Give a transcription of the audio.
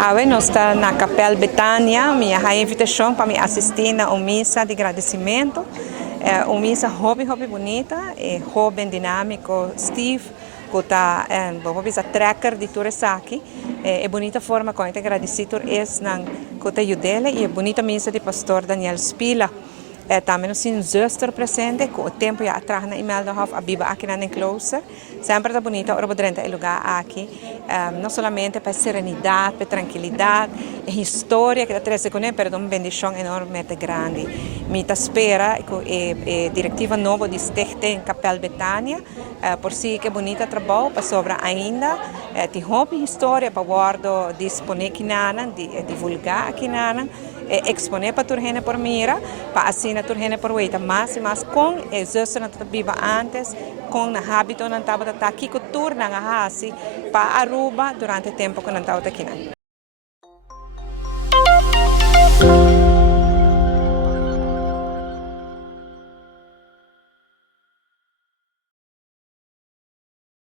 Agora nós estamos na Capela Betânia, minha invitação para me assistir na missa de agradecimento. É uma missa hobby bonita, bem dinâmico. Steve, que está a tracker de Turesaki, é bonita forma com a agradecido é na cota Judele e é bonita missa de pastor Daniel Spila. Também sin zuster presente, com o tempo já atrás na Imeldenhof, a Biba aqui na Enclosure. Sempre está bonita, ora podremos ir lugar aqui, não somente para serenidade, para tranquilidade, a história que está trazendo com ele, mas uma bendição enormemente grande. Me espera com a diretiva nova de Stichte em Capel Betânia, por si que é bonita trabalho, para sobra ainda, tem hobby história para guardar disponível aqui na divulgar aqui na exponer para turhene por mira, para assim a turhene por weita mais e mais com exercício na viva antes, com o hábito na tava aqui que turna a hasi para Aruba durante o tempo que não estava aqui.